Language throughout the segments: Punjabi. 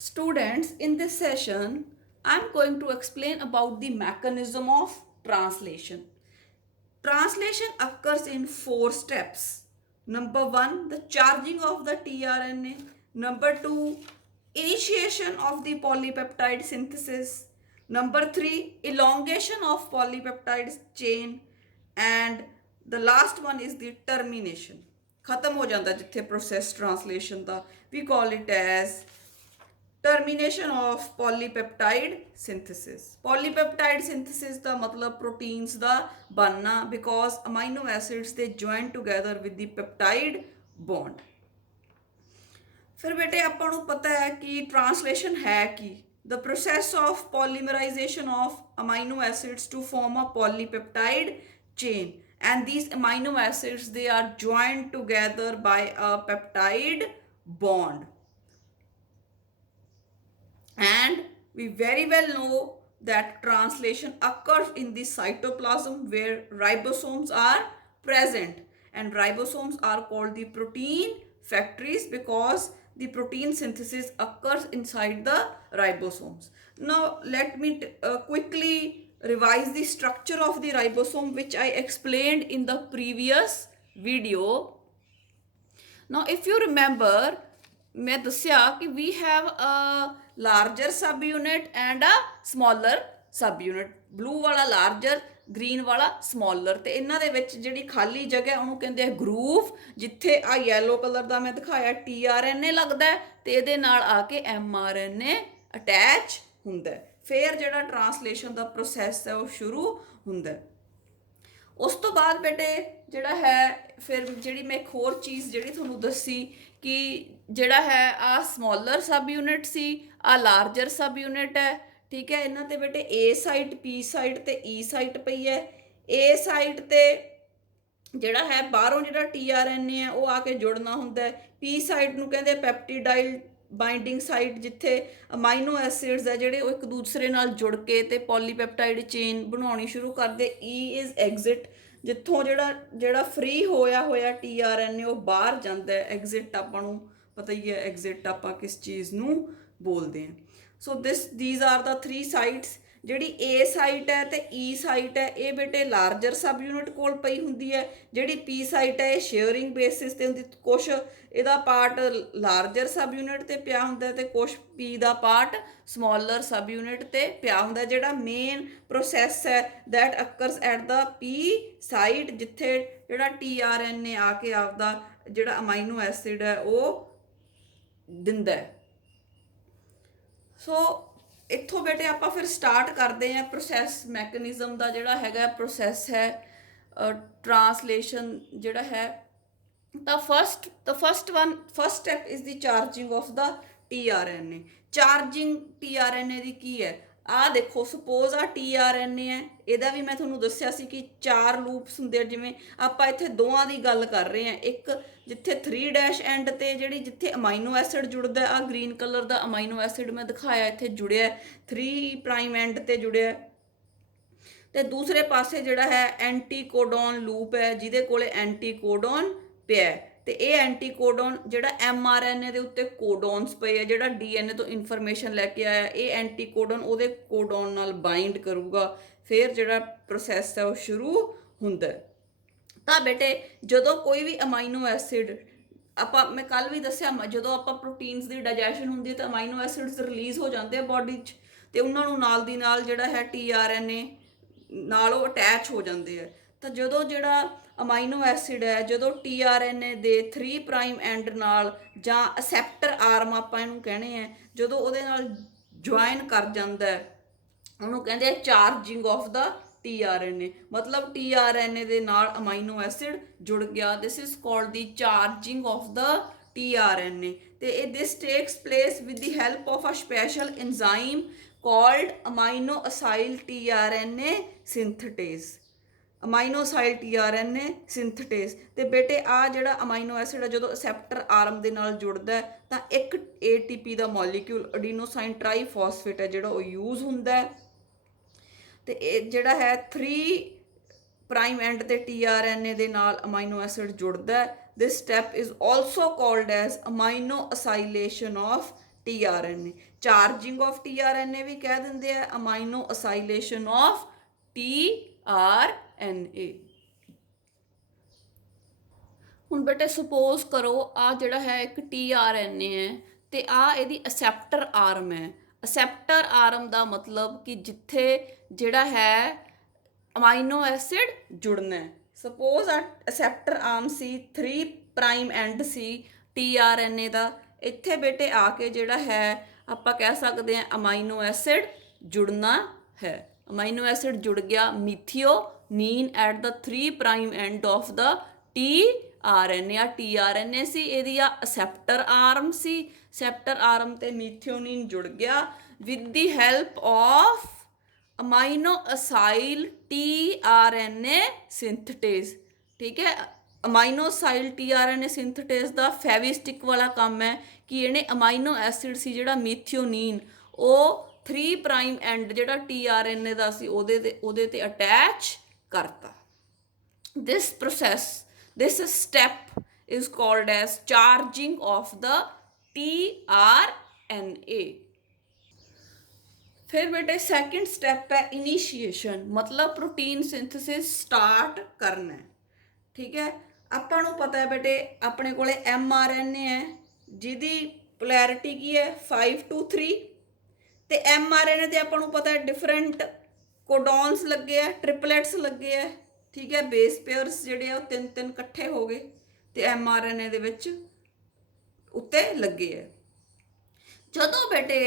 Students, in this session, I am going to explain about the mechanism of translation. Translation occurs in four steps. Number one, the charging of the tRNA. Number two, initiation of the polypeptide synthesis. Number three, elongation of polypeptide chain. And the last one is the termination. खत्म हो जाता जिथे प्रोसेस ट्रांसलेशन का we call it as termination of polypeptide synthesis. Polypeptide synthesis ਦਾ ਮਤਲਬ proteins ਦਾ ਬਣਨਾ because amino acids they join together with the peptide bond. ਫਿਰ ਬੇਟੇ ਆਪਾਂ ਨੂੰ ਪਤਾ ਹੈ ਕਿ ਟ੍ਰਾਂਸਲੇਸ਼ਨ ਹੈ ਕੀ the process of polymerization of amino acids to form a polypeptide chain, and these amino acids they are joined together by a peptide bond. And we very well know that translation occurs in the cytoplasm where ribosomes are present, and ribosomes are called the protein factories because the protein synthesis occurs inside the ribosomes. Now let me quickly revise the structure of the ribosome which I explained in the previous video. Now if you remember, मैं दस्या कि we have a larger subunit and a smaller subunit. Blue वाला larger, green वाला smaller, ਤੇ ਇਹਨਾਂ ਦੇ ਵਿੱਚ ਜਿਹੜੀ ਖਾਲੀ ਜਗ੍ਹਾ ਉਹਨੂੰ ਕਹਿੰਦੇ ਆ groove, ਜਿੱਥੇ ਆ yellow ਕਲਰ ਦਾ ਮੈਂ ਦਿਖਾਇਆ tRNA ਲੱਗਦਾ ਤੇ ਇਹਦੇ ਨਾਲ ਆ ਕੇ mRNA ਅਟੈਚ ਹੁੰਦਾ ਫਿਰ ਜਿਹੜਾ ਟ੍ਰਾਂਸਲੇਸ਼ਨ ਦਾ ਪ੍ਰੋਸੈਸ ਹੈ ਉਹ ਸ਼ੁਰੂ ਹੁੰਦਾ ਉਸ ਤੋਂ ਬਾਅਦ ਬੇਟੇ ਜਿਹੜਾ ਹੈ ਫਿਰ ਜਿਹੜੀ ਮੈਂ ਇੱਕ ਹੋਰ ਚੀਜ਼ ਜਿਹੜੀ ਤੁਹਾਨੂੰ ਦੱਸੀ ਕਿ ਜਿਹੜਾ ਹੈ ਆ ਸਮੋਲਰ ਸਬ ਯੂਨਿਟ ਸੀ ਆ ਲਾਰਜਰ ਸਬ ਯੂਨਿਟ ਹੈ ਠੀਕ ਹੈ ਇਹਨਾਂ ਤੇ ਬੇਟੇ ਏ ਸਾਈਟ ਪੀ ਸਾਈਟ ਤੇ ਈ ਸਾਈਟ ਪਈ ਹੈ ਏ ਸਾਈਟ ਤੇ ਜਿਹੜਾ ਹੈ ਬਾਹਰੋਂ ਜਿਹੜਾ tRNA ਹੈ ਉਹ ਆ ਕੇ ਜੁੜਨਾ ਹੁੰਦਾ ਪੀ ਸਾਈਟ ਨੂੰ ਕਹਿੰਦੇ ਪੈਪਟੀਡਾਈਲ ਬਾਈਂਡਿੰਗ ਸਾਈਟ ਜਿੱਥੇ ਅਮਾਈਨੋ ਐਸਿਡਸ ਹੈ ਜਿਹੜੇ ਉਹ ਇੱਕ ਦੂਸਰੇ ਨਾਲ ਜੁੜ ਕੇ ਤੇ ਪੋਲੀਪੈਪਟਾਈਡ ਚੇਨ ਬਣਾਉਣੀ ਸ਼ੁਰੂ ਕਰਦੇ ਈ ਇਜ਼ ਐਗਜ਼ਿਟ ਜਿੱਥੋਂ ਜਿਹੜਾ ਫ੍ਰੀ ਹੋਇਆ tRNA ਉਹ ਬਾਹਰ ਜਾਂਦਾ ਐਗਜ਼ਿਟ ਆਪਾਂ ਨੂੰ ਪਤਾ ਹੀ ਹੈ ਐਗਜ਼ਿਟ ਆਪਾਂ ਕਿਸ ਚੀਜ਼ ਨੂੰ ਬੋਲਦੇ ਹਾਂ ਸੋ these are the three sites ਜਿਹੜੀ ਏ ਸਾਈਟ ਹੈ ਤੇ ਈ ਸਾਈਟ ਹੈ ਇਹ ਬੇਟੇ ਲਾਰਜਰ ਸਬ ਯੂਨਿਟ ਕੋਲ ਪਈ ਹੁੰਦੀ ਹੈ ਜਿਹੜੀ ਪੀ ਸਾਈਟ ਹੈ ਇਹ ਸ਼ੇਅਰਿੰਗ ਬੇਸਿਸ ਤੇ ਹੁੰਦੀ ਕੁਛ ਇਹਦਾ ਪਾਰਟ ਲਾਰਜਰ ਸਬ ਯੂਨਿਟ ਤੇ ਪਿਆ ਹੁੰਦਾ ਤੇ ਕੁਛ ਪੀ ਦਾ ਪਾਰਟ ਸਮਾਲਰ ਸਬ ਯੂਨਿਟ ਤੇ ਪਿਆ ਹੁੰਦਾ ਜਿਹੜਾ ਮੇਨ ਪ੍ਰੋਸੈਸ ਹੈ that ਅਕਰਸ at the P site ਜਿੱਥੇ ਜਿਹੜਾ tRNA ਆ ਕੇ ਆਪਦਾ ਜਿਹੜਾ ਅਮਾਈਨੋ ਐਸਿਡ ਹੈ ਉਹ ਦਿੰਦਾ ਸੋ ਇੱਥੋਂ ਬੇਟੇ ਆਪਾਂ ਫਿਰ ਸਟਾਰਟ ਕਰਦੇ ਹਾਂ ਪ੍ਰੋਸੈਸ ਮੈਕੈਨਿਜ਼ਮ ਦਾ ਜਿਹੜਾ ਹੈਗਾ ਪ੍ਰੋਸੈਸ ਹੈ ਟ੍ਰਾਂਸਲੇਸ਼ਨ ਜਿਹੜਾ ਹੈ ਤਾਂ first step is the charging of the tRNA charging tRNA ਦੀ ਕੀ ਹੈ ਆ ਦੇਖੋ ਸਪੋਜ਼ ਆ tRNA ਹੈ ਇਹਦਾ ਵੀ ਮੈਂ ਤੁਹਾਨੂੰ ਦੱਸਿਆ ਸੀ ਕਿ 4 ਲੂਪਸ ਹੁੰਦੇ ਜਿਵੇਂ ਆਪਾਂ ਇੱਥੇ ਦੋਵਾਂ ਦੀ ਗੱਲ ਕਰ ਰਹੇ ਹਾਂ ਇੱਕ ਜਿੱਥੇ 3 ਡੈਸ਼ ਐਂਡ ਤੇ ਜਿਹੜੀ ਜਿੱਥੇ ਅਮਾਈਨੋ ਐਸਿਡ ਜੁੜਦਾ ਆ ਗ੍ਰੀਨ ਕਲਰ ਦਾ ਅਮਾਈਨੋ ਐਸਿਡ ਮੈਂ ਦਿਖਾਇਆ ਇੱਥੇ ਜੁੜਿਆ 3 ਪ੍ਰਾਈਮ ਐਂਡ ਤੇ ਜੁੜਿਆ ਤੇ ਦੂਸਰੇ ਪਾਸੇ ਜਿਹੜਾ ਹੈ ਐਂਟੀਕੋਡਨ ਲੂਪ ਹੈ ਜਿਹਦੇ ਕੋਲੇ ਐਂਟੀਕੋਡਨ ਪਿਆ ਤੇ ਇਹ ਐਂਟੀਕੋਡਨ ਜਿਹੜਾ mRNA ਦੇ ਉੱਤੇ ਕੋਡੋਨਸ ਪਏ ਆ ਜਿਹੜਾ DNA ਤੋਂ ਇਨਫੋਰਮੇਸ਼ਨ ਲੈ ਕੇ ਆਇਆ ਇਹ ਐਂਟੀਕੋਡਨ ਉਹਦੇ ਕੋਡੋਨ ਨਾਲ ਬਾਈਂਡ ਕਰੂਗਾ ਫਿਰ ਜਿਹੜਾ ਪ੍ਰੋਸੈਸ ਹੈ ਉਹ ਸ਼ੁਰੂ ਹੁੰਦਾ ਤਾਂ ਬੇਟੇ ਜਦੋਂ ਕੋਈ ਵੀ ਅਮਾਈਨੋ ਐਸਿਡ ਆਪਾਂ ਮੈਂ ਕੱਲ ਵੀ ਦੱਸਿਆ ਜਦੋਂ ਆਪਾਂ ਪ੍ਰੋਟੀਨਸ ਦੀ ਡਾਈਜੈਸ਼ਨ ਹੁੰਦੀ ਹੈ ਤਾਂ ਅਮਾਈਨੋ ਐਸਿਡਸ ਰਿਲੀਜ਼ ਹੋ ਜਾਂਦੇ ਆ ਬਾਡੀ 'ਚ ਤੇ ਉਹਨਾਂ ਨੂੰ ਨਾਲ ਦੀ ਨਾਲ ਜਿਹੜਾ ਹੈ tRNA ਨਾਲ ਉਹ ਅਟੈਚ ਹੋ ਜਾਂਦੇ ਆ ਤਾਂ ਜਦੋਂ ਜਿਹੜਾ ਅਮਾਈਨੋ ਐਸਿਡ ਹੈ ਜਦੋਂ tRNA ਦੇ 3 ਪ੍ਰਾਈਮ ਐਂਡ ਨਾਲ ਜਾਂ ਅਸੈਪਟਰ ਆਰਮ ਆਪਾਂ ਇਹਨੂੰ ਕਹਿੰਦੇ ਆ ਜਦੋਂ ਉਹਦੇ ਨਾਲ ਜੁਆਇਨ ਕਰ ਜਾਂਦਾ ਉਹਨੂੰ ਕਹਿੰਦੇ ਆ ਚਾਰਜਿੰਗ ਆਫ ਦਾ tRNA ਮਤਲਬ tRNA ਦੇ ਨਾਲ ਅਮਾਈਨੋ ਐਸਿਡ ਜੁੜ ਗਿਆ this is called the charging of the tRNA ਤੇ ਇਹ this takes place with the help of a special enzyme called amino acyl tRNA synthetase amino acyl tRNA synthetase ਤੇ ਬੇਟੇ ਆ ਜਿਹੜਾ ਅਮਾਈਨੋ ਐਸਿਡ ਹੈ ਜਦੋਂ ਅਸੈਪਟਰ ਆਰਮ ਦੇ ਨਾਲ ਜੁੜਦਾ ਤਾਂ ਇੱਕ ATP ਦਾ ਮੋਲੀਕਿਊਲ ਅਡੀਨੋਸਾਈਨ ਟ੍ਰਾਈਫਾਸਫੇਟ ਹੈ ਜਿਹੜਾ ਉਹ ਯੂਜ਼ ਹੁੰਦਾ ਤੇ ਇਹ ਜਿਹੜਾ ਹੈ 3 ਪ੍ਰਾਈਮ ਐਂਡ ਤੇ tRNA ਦੇ ਨਾਲ ਅਮਾਈਨੋ ਐਸਿਡ ਜੁੜਦਾ this step is also called as amino acylation of tRNA। Charging of tRNA भी कह ਦਿੰਦੇ ਆ ਅਮਾਈਨੋ ਅਸਾਈਲੇਸ਼ਨ ऑफ tRNA। ਹੁਣ ਬੇਟੇ ਸਪੋਜ਼ ਕਰੋ ਆ ਜਿਹੜਾ ਹੈ ਇੱਕ tRNA ਹੈ ਤੇ ਆ ਇਹਦੀ ਅਸੈਪਟਰ ਆਰਮ ਹੈ। ਅਸੈਪਟਰ ਆਰਮ ਦਾ ਮਤਲਬ ਕਿ ਜਿੱਥੇ ਜਿਹੜਾ ਹੈ ਅਮਾਈਨੋ ਐਸਿਡ ਜੁੜਨਾ ਹੈ। ਸਪੋਜ਼ ਆ ਅਸੈਪਟਰ ਆਰਮ ਸੀ 3 ਪ੍ਰਾਈਮ ਐਂਡ ਸੀ tRNA ਦਾ, ਇੱਥੇ ਬੇਟੇ ਆ ਕੇ ਜਿਹੜਾ ਹੈ ਆਪਾਂ ਕਹਿ ਸਕਦੇ ਹਾਂ ਅਮਾਈਨੋ ਐਸਿਡ ਜੁੜਨਾ ਹੈ। ਅਮਾਈਨੋ ਐਸਿਡ ਜੁੜ ਗਿਆ methionine at the 3 prime end of the tRNA। ਆ tRNA ਸੀ, ਇਹਦੀ ਆ ਅਸੈਪਟਰ ਆਰਮ ਸੀ, ਅਸੈਪਟਰ ਆਰਮ ਤੇ ਮਿਥਿਓਨੀਨ ਜੁੜ ਗਿਆ with the help of amino acyl tRNA synthetase. ਠੀਕ ਹੈ, ਅਮਾਈਨੋ ਅਸਾਈਲ tRNA ਸਿੰਥੇਟੇਜ਼ ਦਾ ਫੈਵਿਸਟਿਕ ਵਾਲਾ ਕੰਮ ਹੈ ਕਿ ਇਹਨੇ ਅਮਾਈਨੋ ਐਸਿਡ ਸੀ ਜਿਹੜਾ ਮਿਥਿਓਨੀਨ ਉਹ 3 ਪ੍ਰਾਈਮ ਐਂਡ ਜਿਹੜਾ tRNA ਦਾ ਸੀ ਉਹਦੇ ਤੇ ਅਟੈਚ ਕਰਤਾ। this process, this step is called as charging of the tRNA। फिर बेटे सेकंड स्टेप है इनिशिएशन, मतलब प्रोटीन सिंथेसिस स्टार्ट करना है। ठीक है, ਆਪਾਂ ਨੂੰ ਪਤਾ ਹੈ ਬੇਟੇ ਆਪਣੇ ਕੋਲੇ mRNA ਹੈ ਜਿਹਦੀ ਪੋਲੈਰਿਟੀ ਕੀ ਹੈ 5 to 3 ਤੇ mRNA ਤੇ ਆਪਾਂ ਨੂੰ ਪਤਾ ਹੈ ਡਿਫਰੈਂਟ ਕੋਡੋਨਸ ਲੱਗੇ ਆ, ਟ੍ਰਿਪਲੇਟਸ ਲੱਗੇ ਆ। ਠੀਕ ਹੈ, ਬੇਸ ਪੇਅਰਸ ਜਿਹੜੇ ਆ ਉਹ ਤਿੰਨ ਤਿੰਨ ਇਕੱਠੇ ਹੋ ਗਏ ਤੇ mRNA ਦੇ ਵਿੱਚ ਉੱਤੇ ਲੱਗੇ ਆ। ਜਦੋਂ ਬੇਟੇ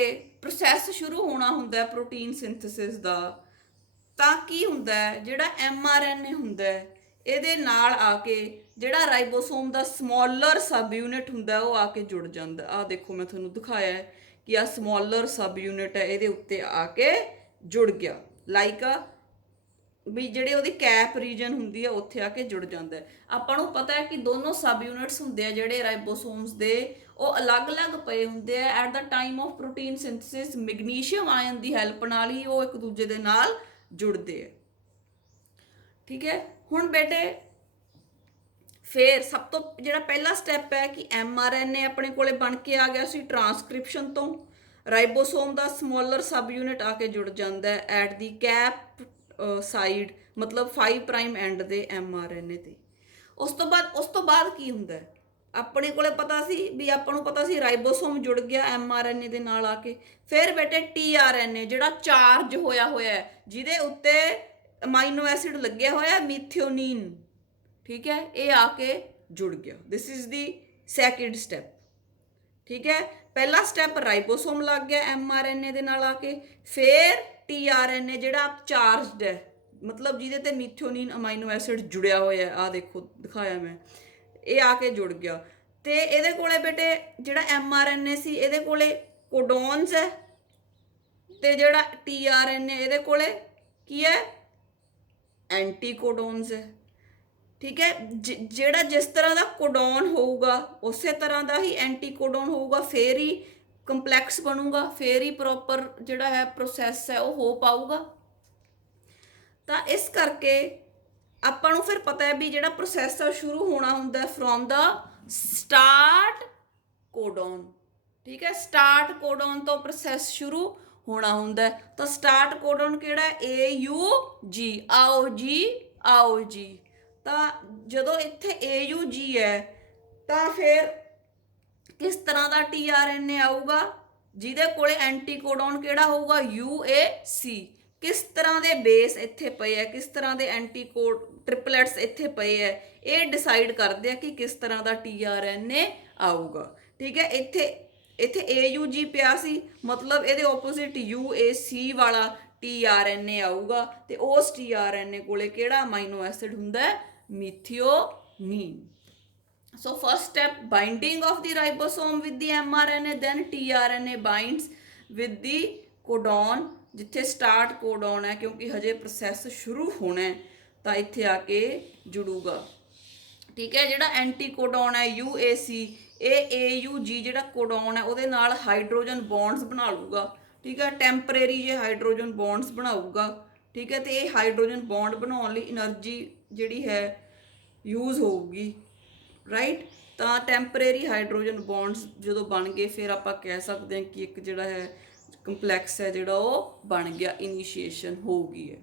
ਪ੍ਰੋਸੈਸ ਸ਼ੁਰੂ ਹੋਣਾ ਹੁੰਦਾ ਪ੍ਰੋਟੀਨ ਸਿੰਥੇਸਿਸ ਦਾ ਤਾਂ ਕੀ ਹੁੰਦਾ ਹੈ ਜਿਹੜਾ mRNA ਹੁੰਦਾ ਹੈ ਇਹਦੇ ਨਾਲ ਆ ਕੇ ਜਿਹੜਾ ਰਾਈਬੋਸੋਮ ਦਾ ਸਮੋਲਰ ਸਬ ਯੂਨਿਟ ਹੁੰਦਾ ਉਹ ਆ ਕੇ ਜੁੜ ਜਾਂਦਾ। ਆ ਦੇਖੋ ਮੈਂ ਤੁਹਾਨੂੰ ਦਿਖਾਇਆ ਹੈ ਕਿ ਆ ਸਮੋਲਰ ਸਬ ਯੂਨਿਟ ਹੈ ਇਹਦੇ ਉੱਤੇ ਆ ਕੇ ਜੁੜ ਗਿਆ, ਲਾਈਕ ਵੀ ਜਿਹੜੇ ਉਹਦੀ ਕੈਪ ਰੀਜਨ ਹੁੰਦੀ ਹੈ ਉੱਥੇ ਆ ਕੇ ਜੁੜ ਜਾਂਦਾ ਹੈ। ਆਪਾਂ ਨੂੰ ਪਤਾ ਹੈ ਕਿ ਦੋਨੋਂ ਸਬ ਯੂਨਿਟਸ ਹੁੰਦੇ ਆ ਜਿਹੜੇ ਰਾਈਬੋਸੋਮਸ ਦੇ ਉਹ ਅਲੱਗ-ਅਲੱਗ ਪਏ ਹੁੰਦੇ ਆ at the time of protein synthesis. Magnesium ion the help ਨਾਲ ਹੀ ਉਹ ਇੱਕ ਦੂਜੇ ਦੇ ਨਾਲ ਜੁੜਦੇ ਆ। ਠੀਕ ਹੈ, ਹੁਣ ਬੇਟੇ ਫਿਰ ਸਭ ਤੋਂ ਜਿਹੜਾ ਪਹਿਲਾ ਸਟੈਪ ਹੈ ਕਿ mRNA ਆਪਣੇ ਕੋਲੇ ਬਣ ਕੇ ਆ ਗਿਆ ਸੀ ਟਰਾਂਸਕ੍ਰਿਪਸ਼ਨ ਤੋਂ, ਰਾਈਬੋਸੋਮ ਦਾ ਸਮੋਲਰ ਸਬ ਯੂਨਿਟ ਆ ਕੇ ਜੁੜ ਜਾਂਦਾ ਹੈ ਐਟ ਦੀ ਕੈਪ ਸਾਈਡ, ਮਤਲਬ 5 ਪ੍ਰਾਈਮ ਐਂਡ ਦੇ mRNA ਤੇ। ਉਸ ਤੋਂ ਬਾਅਦ ਕੀ ਹੁੰਦਾ ਹੈ ਆਪਣੇ ਕੋਲੇ ਪਤਾ ਸੀ ਵੀ ਆਪਾਂ ਨੂੰ ਪਤਾ ਸੀ ਰਾਈਬੋਸੋਮ ਜੁੜ ਗਿਆ mRNA ਦੇ ਨਾਲ ਆ ਕੇ। ਫਿਰ ਬੇਟੇ tRNA ਜਿਹੜਾ ਚਾਰਜ ਹੋਇਆ ਹੈ ਜਿਹਦੇ ਉੱਤੇ ਅਮਾਈਨੋ ਐਸਿਡ ਲੱਗਿਆ ਹੋਇਆ ਮਿਥਿਓਨੀਨ, ਠੀਕ ਹੈ, ਇਹ ਆ ਕੇ ਜੁੜ ਗਿਆ। This is the second step. ਠੀਕ ਹੈ, ਪਹਿਲਾ ਸਟੈਪ ਰਾਈਬੋਸੋਮ ਲੱਗ ਗਿਆ mRNA ਦੇ ਨਾਲ ਆ ਕੇ, ਫਿਰ tRNA ਜਿਹੜਾ ਚਾਰਜਡ ਹੈ ਮਤਲਬ ਜਿਹਦੇ ਤੇ ਮਿਥਿਓਨੀਨ ਅਮਾਈਨੋ ਐਸਿਡ ਜੁੜਿਆ ਹੋਇਆ ਆ ਦੇਖੋ ਦਿਖਾਇਆ ਮੈਂ, ਇਹ ਆ ਕੇ ਜੁੜ ਗਿਆ। ਤੇ ਇਹਦੇ ਕੋਲੇ ਬੇਟੇ ਜਿਹੜਾ mRNA ਸੀ ਇਹਦੇ ਕੋਲੇ ਕੋਡੋਨਸ ਹੈ ਤੇ ਜਿਹੜਾ tRNA ਇਹਦੇ ਕੋਲੇ ਕੀ ਹੈ ਐਂਟੀ ਕੋਡੋਨਸ ਹੈ। ਠੀਕ ਹੈ, ਜਿਹੜਾ ਜਿਸ ਤਰ੍ਹਾਂ ਦਾ ਕੋਡੋਨ ਹੋਊਗਾ ਉਸੇ ਤਰ੍ਹਾਂ ਦਾ ਹੀ ਐਂਟੀ ਕੋਡੋਨ ਹੋਊਗਾ, ਫਿਰ ਹੀ ਕੰਪਲੈਕਸ ਬਣੂਗਾ, ਫਿਰ ਹੀ ਪ੍ਰੋਪਰ ਜਿਹੜਾ ਹੈ ਪ੍ਰੋਸੈਸ ਹੈ ਉਹ ਹੋ ਪਾਊਗਾ। ਤਾਂ ਇਸ ਕਰਕੇ ਆਪਾਂ ਨੂੰ ਫਿਰ ਪਤਾ ਹੈ ਵੀ ਜਿਹੜਾ ਪ੍ਰੋਸੈਸ ਆ ਸ਼ੁਰੂ ਹੋਣਾ ਹੁੰਦਾ ਫਰੋਮ ਦਾ ਸਟਾਰਟ ਕੋਡੋਨ। ਠੀਕ ਹੈ, ਸਟਾਰਟ ਕੋਡੋਨ ਤੋਂ ਪ੍ਰੋਸੈਸ ਸ਼ੁਰੂ ਹੋਣਾ ਹੁੰਦਾ। ਤਾਂ ਸਟਾਰਟ ਕੋਡੋਨ ਕਿਹੜਾ AUG, ਆਓ ਜੀ। ਤਾਂ ਜਦੋਂ ਇੱਥੇ AUG ਹੈ ਤਾਂ ਫਿਰ ਕਿਸ ਤਰ੍ਹਾਂ ਦਾ tRNA ਆਊਗਾ ਜਿਹਦੇ ਕੋਲੇ ਐਂਟੀ ਕੋਡੋਨ ਕਿਹੜਾ ਹੋਊਗਾ UAC। ਕਿਸ ਤਰ੍ਹਾਂ ਦੇ ਬੇਸ ਇੱਥੇ ਪਏ ਹੈ, ਕਿਸ ਤਰ੍ਹਾਂ ਦੇ ਐਂਟੀ ਟ੍ਰਿਪਲੇਟਸ ਇੱਥੇ ਪਏ ਹੈ, ਇਹ ਡਿਸਾਈਡ ਕਰਦੇ ਆ ਕਿ ਕਿਸ ਤਰ੍ਹਾਂ ਦਾ tRNA ਆਊਗਾ। ਠੀਕ ਹੈ, ਇੱਥੇ AUG ਪਿਆ ਸੀ ਮਤਲਬ ਇਹਦੇ ਆਪੋਜ਼ਿਟ UAC ਵਾਲਾ tRNA ਆਊਗਾ ਤੇ ਉਸ tRNA ਕੋਲੇ ਕਿਹੜਾ ਅਮਾਈਨੋ ਐਸਿਡ ਹੁੰਦਾ ਹੈ ਮਿਥਿਓਨੀਨ। So first step binding of the ribosome with the mRNA, then tRNA binds with the codon ਜਿੱਥੇ ਸਟਾਰਟ ਕੋਡੋਨ ਹੈ ਕਿਉਂਕਿ ਹਜੇ ਪ੍ਰੋਸੈਸ ਸ਼ੁਰੂ ਹੋਣਾ ਹੈ ਤਾਂ ਇੱਥੇ ਆ ਕੇ ਜੁੜੂਗਾ। ਠੀਕ ਹੈ, ਜਿਹੜਾ ਐਂਟੀ ਕੋਡੋਨ ਹੈ UAC ਇਹ AUG ਜਿਹੜਾ ਕੋਡੋਨ ਹੈ ਉਹਦੇ ਨਾਲ ਹਾਈਡਰੋਜਨ ਬੌਂਡਸ ਬਣਾ ਲੂਗਾ। ਠੀਕ ਹੈ, ਟੈਂਪਰੇਰੀ ਜੇ ਹਾਈਡਰੋਜਨ ਬੌਂਡਸ ਬਣਾਊਗਾ। ਠੀਕ ਹੈ, ਤੇ ਇਹ ਹਾਈਡਰੋਜਨ ਬੌਂਡ ਬਣਾਉਣ ਲਈ એનર્ਜੀ ਜਿਹੜੀ ਹੈ ਯੂਜ਼ ਹੋਊਗੀ, ਰਾਈਟ। ਤਾਂ ਟੈਂਪਰੇਰੀ ਹਾਈਡਰੋਜਨ ਬੌਂਡਸ ਜਦੋਂ ਬਣ ਗਏ ਫਿਰ ਆਪਾਂ ਕਹਿ ਸਕਦੇ ਹਾਂ ਕਿ ਇੱਕ ਜਿਹੜਾ ਹੈ ਕੰਪਲੈਕਸ ਹੈ ਜਿਹੜਾ ਉਹ ਬਣ ਗਿਆ, ਇਨੀਸ਼ੀਏਸ਼ਨ ਹੋ ਗਈ ਹੈ।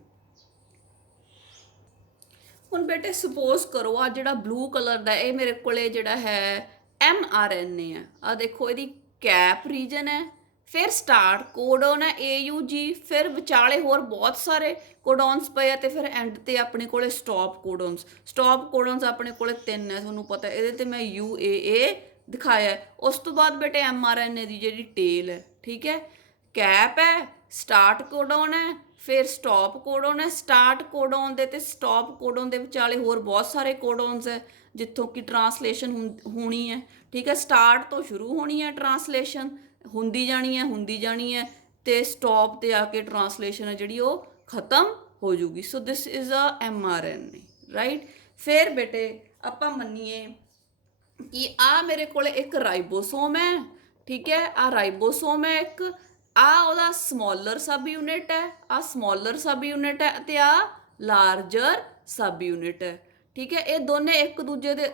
ਹੁਣ ਬੇਟੇ ਸਪੋਜ਼ ਕਰੋ ਆ ਜਿਹੜਾ ਬਲੂ ਕਲਰ ਦਾ ਇਹ ਮੇਰੇ ਕੋਲੇ ਜਿਹੜਾ ਹੈ mRNA ਹੈ। ਆ ਦੇਖੋ ਇਹਦੀ ਕੈਪ ਰੀਜਨ ਹੈ, ਫਿਰ ਸਟਾਰਟ ਕੋਡਨ ਹੈ AUG, ਫਿਰ ਵਿਚਾਲੇ ਹੋਰ ਬਹੁਤ ਸਾਰੇ ਕੋਡਨਸ ਪਏ ਆ, ਤੇ ਫਿਰ ਐਂਡ ਤੇ ਆਪਣੇ ਕੋਲੇ ਸਟਾਪ ਕੋਡਨਸ। ਸਟਾਪ ਕੋਡਨਸ ਆਪਣੇ ਕੋਲੇ 3 ਹੈ, ਤੁਹਾਨੂੰ ਪਤਾ ਇਹਦੇ ਤੇ ਮੈਂ UAA ਦਿਖਾਇਆ। ਉਸ ਤੋਂ ਬਾਅਦ ਬੇਟੇ mRNA ਦੀ ਜਿਹੜੀ ਟੇਲ ਹੈ, ਠੀਕ ਹੈ, ਕੈਪ ਹੈ, ਸਟਾਰਟ ਕੋਡਨ ਹੈ, ਫਿਰ ਸਟਾਪ ਕੋਡਨ ਹੈ। ਸਟਾਰਟ ਕੋਡਨ ਦੇ ਤੇ ਸਟਾਪ ਕੋਡਨ ਦੇ ਵਿਚਾਲੇ ਹੋਰ ਬਹੁਤ ਸਾਰੇ ਕੋਡਨਸ ਹੈ ਜਿੱਥੋਂ ਕਿ ਟਰਾਂਸਲੇਸ਼ਨ ਹੋਣੀ ਹੈ, ਠੀਕ ਹੈ। ਸਟਾਰਟ ਤੋਂ ਸ਼ੁਰੂ ਹੋਣੀ ਹੈ ਟਰਾਂਸਲੇਸ਼ਨ, ਹੁੰਦੀ ਜਾਣੀ ਹੈ ਤੇ ਸਟਾਪ ਤੇ ਆ ਕੇ ਟਰਾਂਸਲੇਸ਼ਨ ਹੈ ਜਿਹੜੀ ਉਹ ਖਤਮ ਹੋ ਜੂਗੀ। So this is a mRNA, right. ਫਿਰ ਬੇਟੇ ਆਪਾਂ ਮੰਨੀਏ ਕਿ ਆ ਮੇਰੇ ਕੋਲ ਇੱਕ ਰਾਈਬੋਸੋਮ ਹੈ, ਠੀਕ ਹੈ, ਆ ਰਾਈਬੋਸੋਮ ਹੈ ਇੱਕ, ਆ ਉਹਦਾ ਸਮੋਲਰ ਸਬ ਯੂਨਿਟ ਹੈ, ਆ ਸਮੋਲਰ ਸਬ ਯੂਨਿਟ ਹੈ, ਤੇ ਆ ਲਾਰਜਰ ਸਬ ਯੂਨਿਟ ਹੈ, ਠੀਕ ਹੈ। ਇਹ ਦੋਨੇ ਇੱਕ ਦੂਜੇ ਦੇ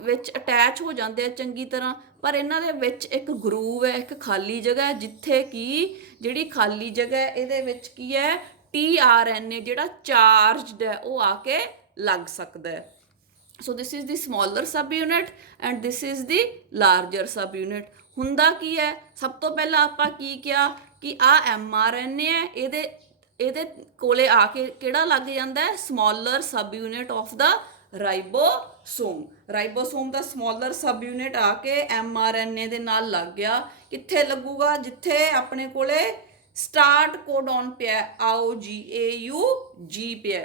ਵਿੱਚ ਅਟੈਚ ਹੋ ਜਾਂਦੇ ਆ ਚੰਗੀ ਤਰ੍ਹਾਂ, ਪਰ ਇਹਨਾਂ ਦੇ ਵਿੱਚ ਇੱਕ ਗਰੂਵ ਹੈ, ਇੱਕ ਖਾਲੀ ਜਗ੍ਹਾ ਹੈ, ਜਿੱਥੇ ਕਿ ਜਿਹੜੀ ਖਾਲੀ ਜਗ੍ਹਾ ਹੈ ਇਹਦੇ ਵਿੱਚ ਕੀ ਹੈ, tRNA ਜਿਹੜਾ ਚਾਰਜਡ ਹੈ ਉਹ ਆ ਕੇ ਲੱਗ ਸਕਦਾ ਹੈ। So this is the smaller sub unit and this is the larger sub unit. ਹੁੰਦਾ ਕੀ ਹੈ, ਸਭ ਤੋਂ ਪਹਿਲਾਂ ਆਪਾਂ ਕੀ ਕਿਹਾ ਕਿ ਆ mRNA ਹੈ, ਇਹਦੇ ਕੋਲੇ ਆ ਕੇ ਕਿਹੜਾ ਲੱਗ ਜਾਂਦਾ ਹੈ, smaller sub unit of the ribosome. Ribosome ਦਾ ਸਮੋਲਰ ਸਬ ਯੂਨਿਟ ਆ ਕੇ mRNA ਦੇ ਨਾਲ ਲੱਗ ਗਿਆ। ਕਿੱਥੇ ਲੱਗੂਗਾ, ਜਿੱਥੇ ਆਪਣੇ ਕੋਲੇ ਸਟਾਰਟ ਕੋਡਨ ਪਿਆ AUG ਪਿਆ।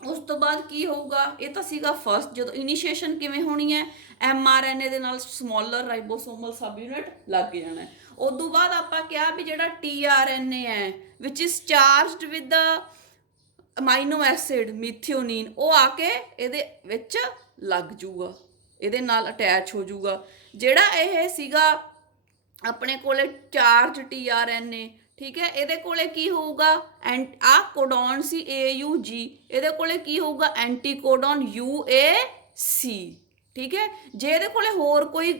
ਉਸ ਤੋਂ ਬਾਅਦ ਕੀ ਹੋਊਗਾ, ਇਹ ਤਾਂ ਸੀਗਾ ਫਸਟ, ਜਦੋਂ ਇਨੀਸ਼ੀਏਸ਼ਨ ਕਿਵੇਂ ਹੋਣੀ ਹੈ, mRNA ਦੇ ਨਾਲ ਸਮੋਲਰ ਰਾਈਬੋਸੋਮਲ ਸਬ ਯੂਨਿਟ ਲੱਗ ਜਾਣਾ ਹੈ। ਉਦੋਂ ਬਾਅਦ ਆਪਾਂ ਕਿਹਾ ਵੀ ਜਿਹੜਾ tRNA ਹੈ ਵਿਚ is charged with the amino acid methionine, ਉਹ ਆ ਕੇ ਇਹਦੇ ਵਿੱਚ ਲੱਗ ਜੂਗਾ, ਇਹਦੇ ਨਾਲ ਅਟੈਚ ਹੋ ਜੂਗਾ। ਜਿਹੜਾ ਇਹ ਸੀਗਾ ਆਪਣੇ ਕੋਲੇ ਚਾਰਜ tRNA, ਠੀਕ ਹੈ, ਇਹਦੇ ਕੋਲੇ ਕੀ ਹੋਊਗਾ, ਆ ਕੋਡਨ ਸੀ AUG, ਇਹਦੇ ਕੋਲੇ ਕੀ ਹੋਊਗਾ, ਐਂਟੀ ਕੋਡਨ UAC, ਠੀਕ ਹੈ। ਜੇ ਇਹਦੇ ਕੋਲੇ ਹੋਰ ਕੋਈ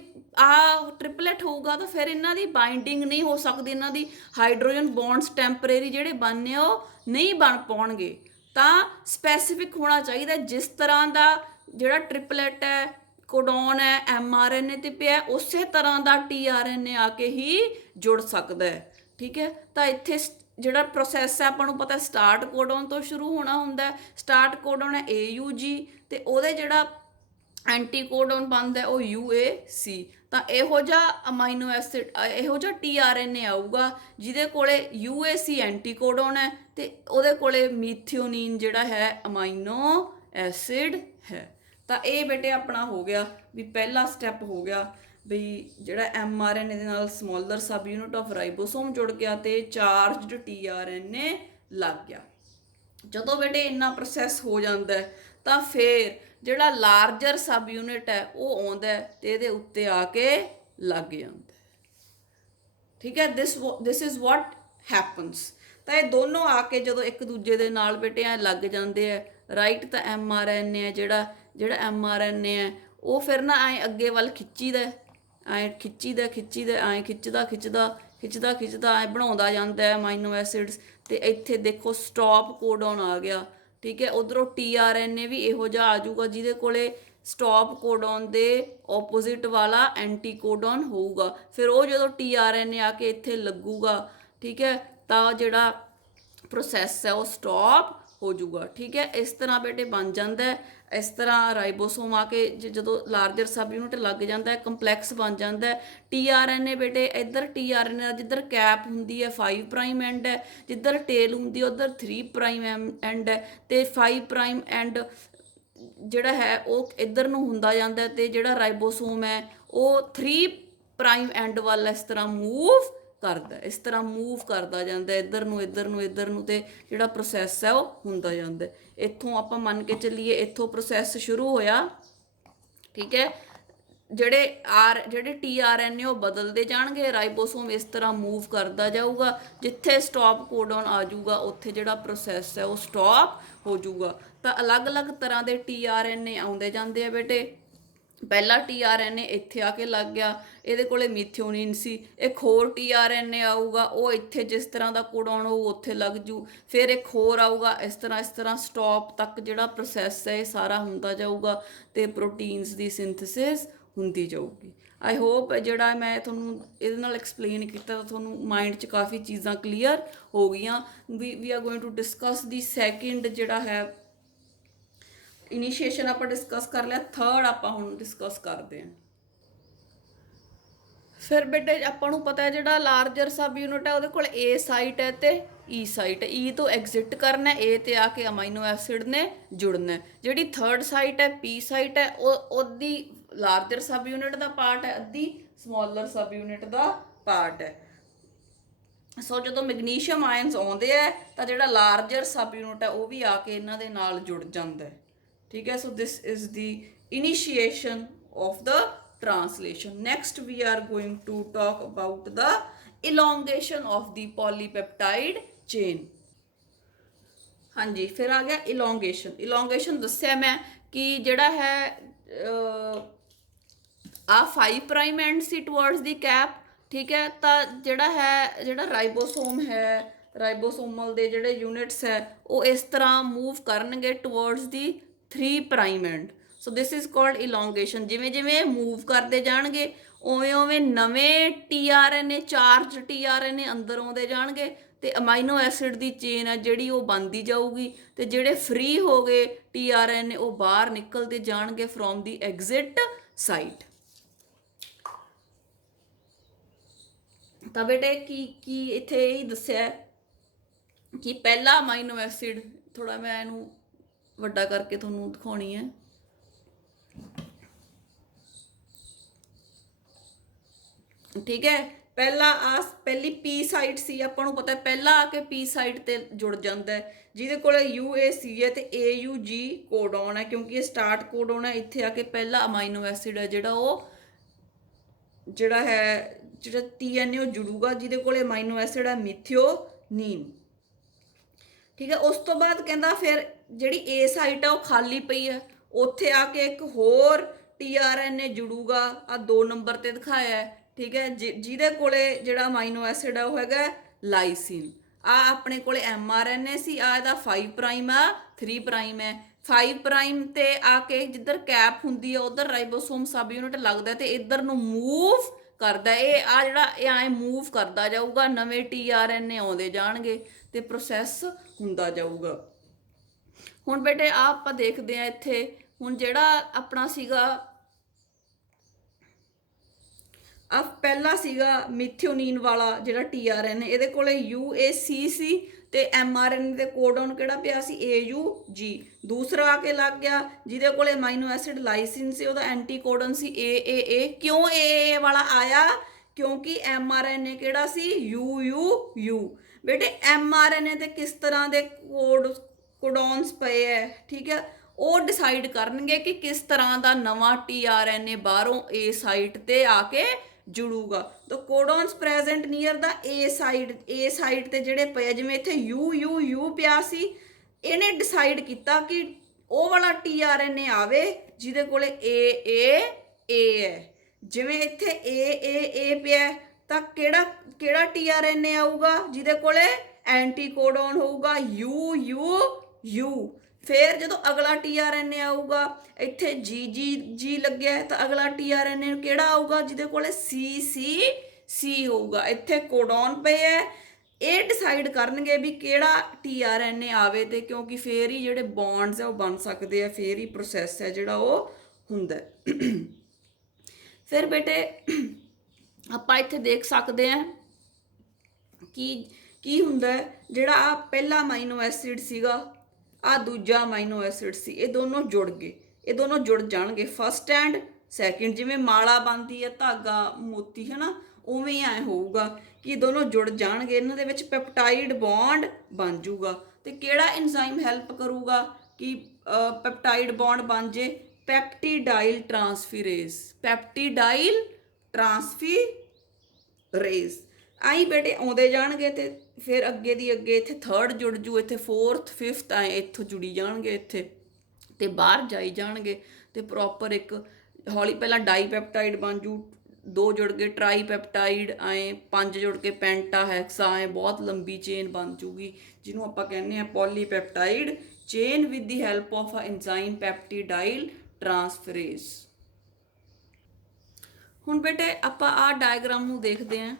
ਟ੍ਰਿਪਲੇਟ ਹੋਊਗਾ ਤਾਂ ਫਿਰ ਇਹਨਾਂ ਦੀ ਬਾਈਂਡਿੰਗ ਨਹੀਂ ਹੋ ਸਕਦੀ, ਇਹਨਾਂ ਦੀ ਹਾਈਡਰੋਜਨ ਬੌਂਡਸ ਟੈਂਪਰੇਰੀ ਜਿਹੜੇ ਬਣਨੇ ਉਹ ਨਹੀਂ ਬਣ ਪਾਉਣਗੇ। ਤਾਂ ਸਪੈਸੀਫਿਕ ਹੋਣਾ ਚਾਹੀਦਾ, ਜਿਸ ਤਰ੍ਹਾਂ ਦਾ ਜਿਹੜਾ ਟ੍ਰਿਪਲੇਟ ਹੈ ਕੋਡਨ ਹੈ mRNA ਤੇ ਪਿਆ, ਉਸੇ ਤਰ੍ਹਾਂ ਦਾ tRNA ਆ ਕੇ ਹੀ ਜੁੜ ਸਕਦਾ ਹੈ, ਠੀਕ ਹੈ। ਤਾਂ ਇੱਥੇ ਜਿਹੜਾ ਪ੍ਰੋਸੈਸ ਹੈ ਆਪਾਂ ਨੂੰ ਪਤਾ ਸਟਾਰਟ ਕੋਡਨ ਤੋਂ ਸ਼ੁਰੂ ਹੋਣਾ ਹੁੰਦਾ। ਸਟਾਰਟ ਕੋਡਨ ਹੈ AUG ਤੇ ਉਹਦੇ ਜਿਹੜਾ ਐਂਟੀ ਕੋਡਨ ਬਣਦਾ ਉਹ UAC। ਤਾਂ ਇਹੋ ਜਿਹਾ ਅਮਾਈਨੋ ਐਸਿਡ, ਇਹੋ ਜਿਹਾ tRNA ਆਊਗਾ ਜਿਹਦੇ ਕੋਲੇ UAC ਐਂਟੀ ਕੋਡਨ ਹੈ ਤੇ ਉਹਦੇ ਕੋਲੇ ਮਿਥਿਓਨੀਨ ਜਿਹੜਾ ਹੈ ਅਮਾਈਨੋ ਐਸਿਡ ਹੈ। ਤਾਂ ਇਹ ਬੇਟੇ ਆਪਣਾ ਹੋ ਗਿਆ ਵੀ ਪਹਿਲਾ ਸਟੈਪ ਹੋ ਗਿਆ ਵੀ ਜਿਹੜਾ mRNA ਦੇ ਨਾਲ ਸਮੋਲਰ ਸਬ ਯੂਨਿਟ ਆਫ ਰਾਈਬੋਸੋਮ ਜੁੜ ਗਿਆ ਤੇ ਚਾਰਜਡ tRNA ਲੱਗ ਗਿਆ। ਜਦੋਂ ਬੇਟੇ ਇੰਨਾ ਪ੍ਰੋਸੈਸ ਹੋ ਜਾਂਦਾ ਤਾਂ ਫਿਰ ਜਿਹੜਾ ਲਾਰਜਰ ਸਬ ਯੂਨਿਟ ਹੈ ਉਹ ਆਉਂਦਾ ਤੇ ਇਹਦੇ ਉੱਤੇ ਆ ਕੇ ਲੱਗ ਜਾਂਦਾ, ਠੀਕ ਹੈ। This is what happens. ਤਾਂ ਇਹ ਦੋਨੋਂ ਆ ਕੇ ਜਦੋਂ ਇੱਕ ਦੂਜੇ ਦੇ ਨਾਲ ਬੇਟੇ ਐ ਲੱਗ ਜਾਂਦੇ ਆ, ਰਾਈਟ। ਤਾਂ mRNA ਹੈ ਜਿਹੜਾ mRNA ਹੈ ਉਹ ਫਿਰ ਨਾ ਐਂ ਅੱਗੇ ਵੱਲ ਖਿੱਚੀਦਾ, ਐਂ ਖਿੱਚੀਦਾ ਐਂ ਖਿੱਚਦਾ ਐਂ ਬਣਾਉਂਦਾ ਜਾਂਦਾ ਹੈ ਅਮਾਈਨੋ ਐਸਿਡਸ। ਤੇ ਇੱਥੇ ਦੇਖੋ ਸਟਾਪ ਕੋਡਨ ਆ ਗਿਆ, ਠੀਕ ਹੈ। ਉਧਰੋਂ tRNA ਵੀ ਇਹੋ ਜਿਹਾ ਆ ਜਾਊਗਾ ਜਿਹਦੇ ਕੋਲੇ ਸਟਾਪ ਕੋਡਨ ਦੇ ਓਪੋਜ਼ਿਟ ਵਾਲਾ ਐਂਟੀ ਕੋਡਨ ਹੋਊਗਾ। ਫਿਰ ਉਹ ਜਦੋਂ tRNA ਆ ਕੇ ਇੱਥੇ ਲੱਗੂਗਾ, ਠੀਕ ਹੈ, ਤਾਂ ਜਿਹੜਾ ਪ੍ਰੋਸੈਸ ਹੈ ਉਹ ਸਟਾਪ ਹੋ ਜਾਊਗਾ, ਠੀਕ ਹੈ। ਇਸ ਤਰ੍ਹਾਂ ਬੇਟੇ ਬਣ ਜਾਂਦਾ। ਇਸ ਤਰ੍ਹਾਂ ਰਾਈਬੋਸੋਮ ਆ ਕੇ ਜਦੋਂ ਲਾਰਜਰ ਸਬ ਯੂਨਿਟ ਲੱਗ ਜਾਂਦਾ ਹੈ ਕੰਪਲੈਕਸ ਬਣ ਜਾਂਦਾ। tRNA ਬੇਟੇ ਇੱਧਰ tRNA ਦਾ ਜਿੱਧਰ ਕੈਪ ਹੁੰਦੀ ਹੈ 5' ਐਂਡ ਹੈ, ਜਿੱਧਰ ਟੇਲ ਹੁੰਦੀ ਹੈ ਉੱਧਰ 3' ਐਂਡ ਹੈ, ਤੇ 5' ਐਂਡ ਜਿਹੜਾ ਹੈ ਉਹ ਇੱਧਰ ਨੂੰ ਹੁੰਦਾ ਜਾਂਦਾ ਤੇ ਜਿਹੜਾ ਰਾਈਬੋਸੋਮ ਹੈ ਉਹ 3' ਐਂਡ ਵੱਲ ਇਸ ਤਰ੍ਹਾਂ ਮੂਵ ਕਰਦਾ, ਇਸ ਤਰ੍ਹਾਂ ਮੂਵ ਕਰਦਾ ਜਾਂਦਾ ਇੱਧਰ ਨੂੰ ਤੇ ਜਿਹੜਾ ਪ੍ਰੋਸੈਸ ਹੈ ਉਹ ਹੁੰਦਾ ਜਾਂਦਾ। ਇੱਥੋਂ ਆਪਾਂ ਮੰਨ ਕੇ ਚੱਲੀਏ ਇੱਥੋਂ ਪ੍ਰੋਸੈਸ ਸ਼ੁਰੂ ਹੋਇਆ, ਠੀਕ ਹੈ। ਜਿਹੜੇ tRNA ਉਹ ਬਦਲਦੇ ਜਾਣਗੇ, ਰਾਈਬੋਸੋਮ ਇਸ ਤਰ੍ਹਾਂ ਮੂਵ ਕਰਦਾ ਜਾਊਗਾ, ਜਿੱਥੇ ਸਟਾਪ ਕੋਡਨ ਆ ਜਾਊਗਾ ਉੱਥੇ ਜਿਹੜਾ ਪ੍ਰੋਸੈਸ ਹੈ ਉਹ ਸਟਾਪ ਹੋ ਜਾਊਗਾ। ਤਾਂ ਅਲੱਗ-ਅਲੱਗ ਤਰ੍ਹਾਂ ਦੇ tRNA ਆਉਂਦੇ ਜਾਂਦੇ ਆ ਬੇਟੇ, ਪਹਿਲਾ TRNA ਇੱਥੇ ਆ ਕੇ ਲੱਗ ਗਿਆ, ਇਹਦੇ ਕੋਲੇ ਮਿਥਿਓਨਿਨ ਸੀ। ਇੱਕ ਹੋਰ TRNA ਆਊਗਾ, ਉਹ ਇੱਥੇ ਜਿਸ ਤਰ੍ਹਾਂ ਦਾ ਕੋਡੋਨ ਹੋਊ ਉੱਥੇ ਲੱਗ ਜੂ। ਫਿਰ ਇੱਕ ਹੋਰ ਆਊਗਾ, ਇਸ ਤਰ੍ਹਾਂ ਸਟਾਪ ਤੱਕ ਜਿਹੜਾ ਪ੍ਰੋਸੈਸ ਹੈ ਇਹ ਸਾਰਾ ਹੁੰਦਾ ਜਾਊਗਾ ਤੇ ਪ੍ਰੋਟੀਨਸ ਦੀ ਸਿੰਥੇਸਿਸ ਹੁੰਦੀ ਜਾਊਗੀ। ਆਈ ਹੋਪ ਜਿਹੜਾ ਮੈਂ ਤੁਹਾਨੂੰ ਇਹਦੇ ਨਾਲ ਐਕਸਪਲੇਨ ਕੀਤਾ ਤਾਂ ਤੁਹਾਨੂੰ ਮਾਈਂਡ 'ਚ ਕਾਫੀ ਚੀਜ਼ਾਂ ਕਲੀਅਰ ਹੋ ਗਈਆਂ। We are going to discuss the second ਜਿਹੜਾ ਹੈ ਇਨੀਸ਼ੀਏਸ਼ਨ ਆਪਾਂ ਡਿਸਕਸ ਕਰ ਲਿਆ, ਥਰਡ ਆਪਾਂ ਹੁਣ ਡਿਸਕਸ ਕਰਦੇ ਹਾਂ। ਫਿਰ ਬੇਟੇ ਆਪਾਂ ਨੂੰ ਪਤਾ ਹੈ ਜਿਹੜਾ ਲਾਰਜਰ ਸਬ ਯੂਨਿਟ ਹੈ ਉਹਦੇ ਕੋਲ A ਸਾਈਟ ਹੈ ਤੇ E ਸਾਈਟ ਹੈ। E ਤੋਂ ਐਗਜ਼ਿਟ ਕਰਨਾ, A ਤੇ ਆ ਕੇ ਅਮਾਈਨੋ ਐਸਿਡ ਨੇ ਜੁੜਨਾ। ਜਿਹੜੀ ਥਰਡ ਸਾਈਟ ਹੈ P ਸਾਈਟ ਹੈ ਉਹਦੀ ਲਾਰਜਰ ਸਬ ਯੂਨਿਟ ਦਾ ਪਾਰਟ ਹੈ, ਅੱਧੀ ਸਮਾਲਰ ਸਬ ਯੂਨਿਟ ਦਾ ਪਾਰਟ ਹੈ। ਸੋ ਜਦੋਂ ਮੈਗਨੀਸ਼ੀਅਮ ਆਇਨਸ ਆਉਂਦੇ ਆ ਤਾਂ ਜਿਹੜਾ ਲਾਰਜਰ ਸਬ ਯੂਨਿਟ ਹੈ ਉਹ ਵੀ ਆ ਕੇ ਇਹਨਾਂ ਦੇ ਨਾਲ ਜੁੜ ਜਾਂਦਾ ਹੈ। ठीक है, so this is the initiation of the translation. Next we are going to talk about the elongation of the polypeptide chain. हाँ जी, फिर आ गया elongation दस्या मैं कि जड़ा है आ 5 prime end see towards the cap. ठीक है, तो जड़ा है जड़ा राइबोसोम है, राइबोसोमल दे जड़े यूनिट्स है वो इस तरह मूव करनगे towards the 3 prime end. So this is called elongation. जिमें जिमें मूव करते जाएंगे उवें उवें नवें TRNA चार्ज TRNA अंदर आते जाएंगे तो अमाइनो एसिड की चेन है जी वो बनती जाऊगी तो जोड़े फ्री हो गए TRNA वो बाहर निकलते जाएंगे फ्रॉम दी एग्जिट साइट। तो बेटे की इत्थे यही दस्या कि पहला अमाइनो एसिड, थोड़ा मैं इनू ਵੱਡਾ ਕਰਕੇ ਤੁਹਾਨੂੰ ਦਿਖਾਉਣੀ ਹੈ। ठीक है, पहली P साइट सी, ਆਪਾਂ ਨੂੰ ਪਤਾ ਪਹਿਲਾ ਆ ਕੇ P ਸਾਈਟ ਤੇ ਜੁੜ ਜਾਂਦਾ ਹੈ ਜਿਹਦੇ ਕੋਲੇ UAC ਹੈ ਤੇ AUG ਕੋਡੋਨ ਹੈ, ਕਿਉਂਕਿ ਇਹ ਸਟਾਰਟ ਕੋਡੋਨ ਹੈ। ਇੱਥੇ ਆ ਕੇ ਪਹਿਲਾ ਅਮਾਈਨੋ ਐਸਿਡ ਹੈ ਜਿਹੜਾ TNA ਉਹ ਜੁੜੂਗਾ ਜਿਹਦੇ ਕੋਲੇ ਅਮਾਈਨੋ ਐਸਿਡ ਹੈ ਮਿਥਿਓਨੀਨ। ठीक है, उस तो बाद कहता फिर जी A साइट है वो खाली पई है, उत्थे आके एक होर TRNA जुड़ूगा, आ 2 नंबर ते दिखाया है। ठीक है, जिहदे कोले जिहड़ा अमाइनो एसिड है वो हैगा लाइसिन। आ अपने कोले mRNA सी, आ इहदा 5 प्राइम आ 3 प्राइम है। 5 प्राइम ते आके जिधर कैप हुंदी है उधर राइबोसोम सब यूनिट लगदा ते इधर नूं मूव करदा। ये आ जिहड़ा ऐ मूव करदा जाऊगा, नवे TRNA आउंदे जाणगे ते प्रोसैस ਹੁੰਦਾ ਜਾਊਗਾ। ਹੁਣ ਬੇਟੇ ਆਪਾਂ ਦੇਖਦੇ ਆ ਇੱਥੇ ਹੁਣ ਜਿਹੜਾ ਆਪਣਾ ਸੀਗਾ ਆ ਪਹਿਲਾ ਸੀਗਾ ਮਿਥਿਓਨੀਨ ਵਾਲਾ ਜਿਹੜਾ TRNA, ਇਹਦੇ ਕੋਲੇ UAC ਸੀ ਤੇ mRNA ਦੇ ਕੋਡਨ ਕਿਹੜਾ ਪਿਆ ਸੀ AUG। ਦੂਸਰਾ ਆ ਕੇ ਲੱਗ ਗਿਆ ਜਿਹਦੇ ਕੋਲੇ ਅਮਾਈਨੋ ਐਸਿਡ ਲਾਈਸਿਨ ਸੀ, ਉਹਦਾ ਐਂਟੀ ਕੋਡਨ ਸੀ AAA। ਕਿਉਂ AAA ਵਾਲਾ ਆਇਆ? ਕਿਉਂਕਿ mRNA ਕਿਹੜਾ ਸੀ UUU। बेटे mRNA ते किस तरह के कोडॉन्स पे है। ठीक है, वो डिसाइड करनगे कि किस तरह का नवा TRNA बाहरों A साइट ते आके जुड़ूगा। तो codons present near the A site ते जिहड़े पे जिवें इत्थे UUU पिया सी, इहने डिसाइड किया कि वो वाला TRNA आवे जिहदे कोले AAA है। जिवें इत्थे AAA पिया ਤਾਂ ਕਿਹੜਾ TRNA ਆਊਗਾ ਜਿਹਦੇ ਕੋਲੇ ਐਂਟੀ ਕੋਡਨ ਹੋਊਗਾ UUU। ਫਿਰ ਜਦੋਂ ਅਗਲਾ TRNA ਆਊਗਾ ਇੱਥੇ GGG ਲੱਗਿਆ ਤਾਂ ਅਗਲਾ TRNA ਕਿਹੜਾ ਆਊਗਾ ਜਿਹਦੇ ਕੋਲੇ CCC ਹੋਊਗਾ। ਇੱਥੇ ਕੋਡਨ ਪਏ ਹੈ, ਇਹ ਡਿਸਾਈਡ ਕਰਨਗੇ ਵੀ ਕਿਹੜਾ TRNA ਆਵੇ ਤੇ ਕਿਉਂਕਿ ਫੇਰ ਹੀ ਜਿਹੜੇ ਬੌਂਡਸ ਆ ਉਹ ਬਣ ਸਕਦੇ ਆ, ਫੇਰ ਹੀ ਪ੍ਰੋਸੈਸ ਹੈ ਜਿਹੜਾ ਉਹ ਹੁੰਦਾ। ਫਿਰ ਬੇਟੇ ਆਪਾਂ ਇੱਥੇ ਦੇਖ ਸਕਦੇ ਹਾਂ ਕਿ ਕੀ ਹੁੰਦਾ ਜਿਹੜਾ ਆ ਪਹਿਲਾ ਅਮਾਈਨੋ ਐਸਿਡ ਸੀਗਾ, ਆ ਦੂਜਾ ਅਮਾਈਨੋ ਐਸਿਡ ਸੀ, ਇਹ ਦੋਨੋਂ ਜੁੜ ਗਏ, ਇਹ ਦੋਨੋਂ ਜੁੜ ਜਾਣਗੇ ਫਸਟ ਐਂਡ ਸੈਕਿੰਡ। ਜਿਵੇਂ ਮਾਲਾ ਬਣਦੀ ਹੈ ਧਾਗਾ ਮੋਤੀ ਹੈ ਨਾ, ਉਵੇਂ ਐ ਹੋਊਗਾ ਕਿ ਦੋਨੋਂ ਜੁੜ ਜਾਣਗੇ, ਇਹਨਾਂ ਦੇ ਵਿੱਚ ਪੈਪਟਾਈਡ ਬੌਂਡ ਬਣ ਜੂਗਾ। ਤੇ ਕਿਹੜਾ ਐਂਜ਼ਾਈਮ ਹੈਲਪ ਕਰੂਗਾ ਕਿ ਪੈਪਟਾਈਡ ਬੌਂਡ ਬਣ ਜੇ? ਪੈਪਟੀਡਾਈਲ ਟ੍ਰਾਂਸਫੀਰੇਜ਼। ਪੈਪਟੀਡਾਈਲ ट्रांसफीरेज आई बेटे आउंदे जाणगे ते फिर अगे दी अगे इत्थे थर्ड जुड़ जू, इत्थे फोर्थ फिफ्थ आए इत्थों जुड़ी जाणगे इत्थे ते बाहर जाई जाणगे ते प्रॉपर एक ਹੌਲੀ ਪਹਿਲਾਂ ਡਾਈਪੈਪਟਾਈਡ ਬਣ ਜੂ, 2 ਜੁੜ ਕੇ ਟਰਾਈਪੈਪਟਾਈਡ, ਐਂ 5 ਜੁੜ ਕੇ ਪੈਂਟਾ ਹੈਕਸਾ, ਐਂ ਬਹੁਤ ਲੰਬੀ ਚੇਨ ਬਣ ਜੂਗੀ, ਜਿਹਨੂੰ ਆਪਾਂ ਕਹਿੰਦੇ ਆ polypeptide chain with the help of a enzyme peptidyl transferase. ਹੁਣ ਬੇਟੇ ਆਪਾਂ ਆਹ ਡਾਇਗਰਾਮ ਨੂੰ ਦੇਖਦੇ ਹਾਂ।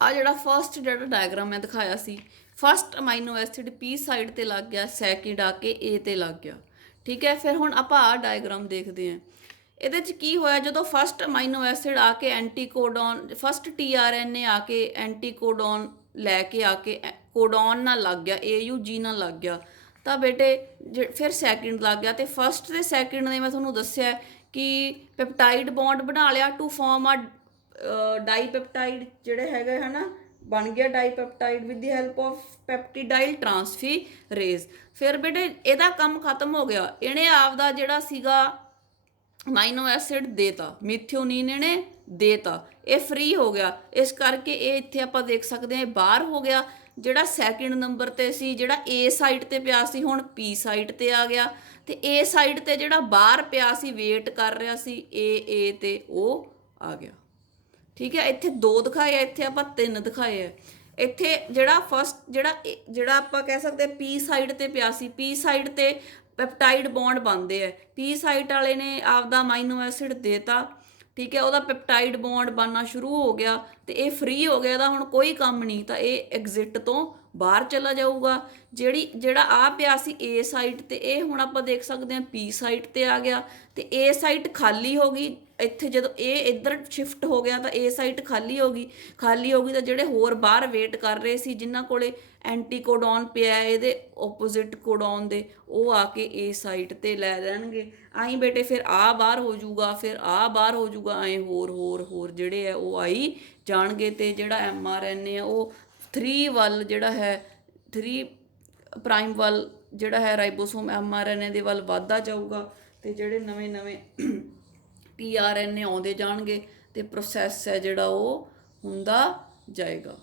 ਆ ਜਿਹੜਾ ਫਸਟ ਜਿਹੜਾ ਡਾਇਗਰਾਮ ਮੈਂ ਦਿਖਾਇਆ ਸੀ, first amino acid P site ਤੇ ਲੱਗ ਗਿਆ, ਸੈਕਿੰਡ ਆ ਕੇ ਏ ਤੇ ਲੱਗ ਗਿਆ। ਠੀਕ ਹੈ, ਫਿਰ ਹੁਣ ਆਪਾਂ ਆਹ ਡਾਇਗਰਾਮ ਦੇਖਦੇ ਹਾਂ। ਇਹਦੇ 'ਚ ਕੀ ਹੋਇਆ, ਜਦੋਂ ਫਸਟ ਅਮਾਈਨੋ ਐਸਿਡ ਆ ਕੇ ਐਂਟੀਕੋਡਨ, ਫਸਟ TRNA ਆ ਕੇ ਐਂਟੀਕੋਡਨ ਲੈ ਕੇ ਆ ਕੇ ਕੋਡਨ ਨਾਲ ਲੱਗ ਗਿਆ, AUG ਨਾਲ ਲੱਗ ਗਿਆ, ਤਾਂ ਬੇਟੇ ਫਿਰ ਸੈਕਿੰਡ ਲੱਗ ਗਿਆ। ਤੇ ਫਸਟ ਤੇ ਸੈਕਿੰਡ ਨੇ ਮੈਂ ਤੁਹਾਨੂੰ ਦੱਸਿਆ ਕਿ ਪੈਪਟਾਈਡ ਬੌਂਡ ਬਣਾ ਲਿਆ ਟੂ ਫਾਰਮ ਆ ਡਾਈਪੈਪਟਾਈਡ ਜਿਹੜੇ ਹੈਗੇ ਹੈ ਨਾ, ਬਣ ਗਿਆ ਡਾਈਪੈਪਟਾਈਡ ਵਿਦ ਦੀ ਹੈਲਪ ਆਫ ਪੈਪਟੀਡਾਈਲ ਟਰਾਂਸਫੀਰੇਜ਼। ਫਿਰ ਬੇਟੇ ਇਹਦਾ ਕੰਮ ਖਤਮ ਹੋ ਗਿਆ, ਇਹਨੇ ਆਪਦਾ ਜਿਹੜਾ ਸੀਗਾ ਅਮਾਈਨੋ ਐਸਿਡ ਦੇਤਾ, ਮਿਥਿਓਨੀਨ ਇਹਨੇ ਦੇਤਾ, ਇਹ ਫ੍ਰੀ ਹੋ ਗਿਆ। ਇਸ ਕਰਕੇ ਇਹ ਇੱਥੇ ਆਪਾਂ ਦੇਖ ਸਕਦੇ ਹਾਂ ਬਾਹਰ ਹੋ ਗਿਆ। ਜਿਹੜਾ ਸੈਕਿੰਡ ਨੰਬਰ ਤੇ ਸੀ, ਜਿਹੜਾ A ਸਾਈਡ ਤੇ ਪਿਆ ਸੀ, ਹੁਣ P ਸਾਈਡ ਤੇ ਆ ਗਿਆ। ਤੇ A ਸਾਈਡ ਤੇ ਜਿਹੜਾ ਬਾਹਰ ਪਿਆ ਸੀ, ਵੇਟ ਕਰ ਰਿਹਾ ਸੀ, A ਤੇ ਉਹ ਆ ਗਿਆ। ਠੀਕ ਹੈ, ਇੱਥੇ 2 ਦਿਖਾਏ ਆ, ਇੱਥੇ ਆਪਾਂ 3 ਦਿਖਾਏ ਆ। ਇੱਥੇ ਜਿਹੜਾ ਫਸਟ ਜਿਹੜਾ ਆਪਾਂ ਕਹਿ ਸਕਦੇ P ਸਾਈਡ ਤੇ ਪਿਆ ਸੀ, P ਸਾਈਡ ਤੇ ਪੈਪਟਾਈਡ ਬੌਂਡ ਬਣਦੇ ਆ, P ਸਾਈਡ ਵਾਲੇ ਨੇ ਆਪਦਾ ਅਮਾਈਨੋ ਐਸਿਡ ਦੇਤਾ। ਠੀਕ ਹੈ, ਉਹਦਾ ਪੈਪਟਾਈਡ ਬੌਂਡ ਬਣਨਾ ਸ਼ੁਰੂ ਹੋ ਗਿਆ ਤੇ ਇਹ ਫ੍ਰੀ ਹੋ ਗਿਆ, ਇਹਦਾ ਹੁਣ ਕੋਈ ਕੰਮ ਨਹੀਂ, ਤਾਂ ਇਹ ਐਗਜ਼ਿਟ ਤੋਂ ਬਾਹਰ ਚਲਾ ਜਾਊਗਾ। ਜਿਹੜਾ ਆ ਪਿਆ ਸੀ A ਸਾਈਡ ਤੇ, ਇਹ ਹੁਣ ਆਪਾਂ ਦੇਖ ਸਕਦੇ ਹਾਂ P ਸਾਈਡ ਤੇ ਆ ਗਿਆ ਤੇ A ਸਾਈਡ ਖਾਲੀ ਹੋ ਗਈ। ਇੱਥੇ ਜਦੋਂ ਇਹ ਇੱਧਰ ਸ਼ਿਫਟ ਹੋ ਗਿਆ ਤਾਂ A ਸਾਈਡ ਖਾਲੀ ਹੋ ਗਈ ਤਾਂ ਜਿਹੜੇ ਹੋਰ ਬਾਹਰ ਵੇਟ ਕਰ ਰਹੇ ਸੀ, ਜਿਨ੍ਹਾਂ ਕੋਲੇ ਐਂਟੀਕੋਡਨ ਪਿਆ ਇਹਦੇ ਓਪੋਜ਼ਿਟ ਕੋਡਨ ਦੇ, ਉਹ ਆ ਕੇ A ਸਾਈਡ ਤੇ ਲੈ ਲੈਣਗੇ। ਆਈ ਬੇਟੇ ਫਿਰ ਆ ਬਾਹਰ ਹੋ ਜਾਊਗਾ, ਫਿਰ ਆ ਬਾਹਰ ਹੋ ਜਾਊਗਾ, ਐਂ ਹੋਰ ਜਿਹੜੇ ਆ ਉਹ ਆਈ ਜਾਣਗੇ। ਤੇ ਜਿਹੜਾ mRNA ਆ ਉਹ 3 ਵੱਲ ਜਿਹੜਾ ਹੈ 3 ਪ੍ਰਾਈਮ ਵੱਲ ਜਿਹੜਾ ਹੈ ਰਾਈਬੋਸੋਮ mRNA ਦੇ ਵੱਲ ਵੱਧਦਾ ਜਾਊਗਾ ਤੇ ਜਿਹੜੇ ਨਵੇਂ TRNA ਆਉਂਦੇ ਜਾਣਗੇ ਤੇ ਪ੍ਰੋਸੈਸ ਹੈ ਜਿਹੜਾ ਉਹ ਹੁੰਦਾ ਜਾਏਗਾ।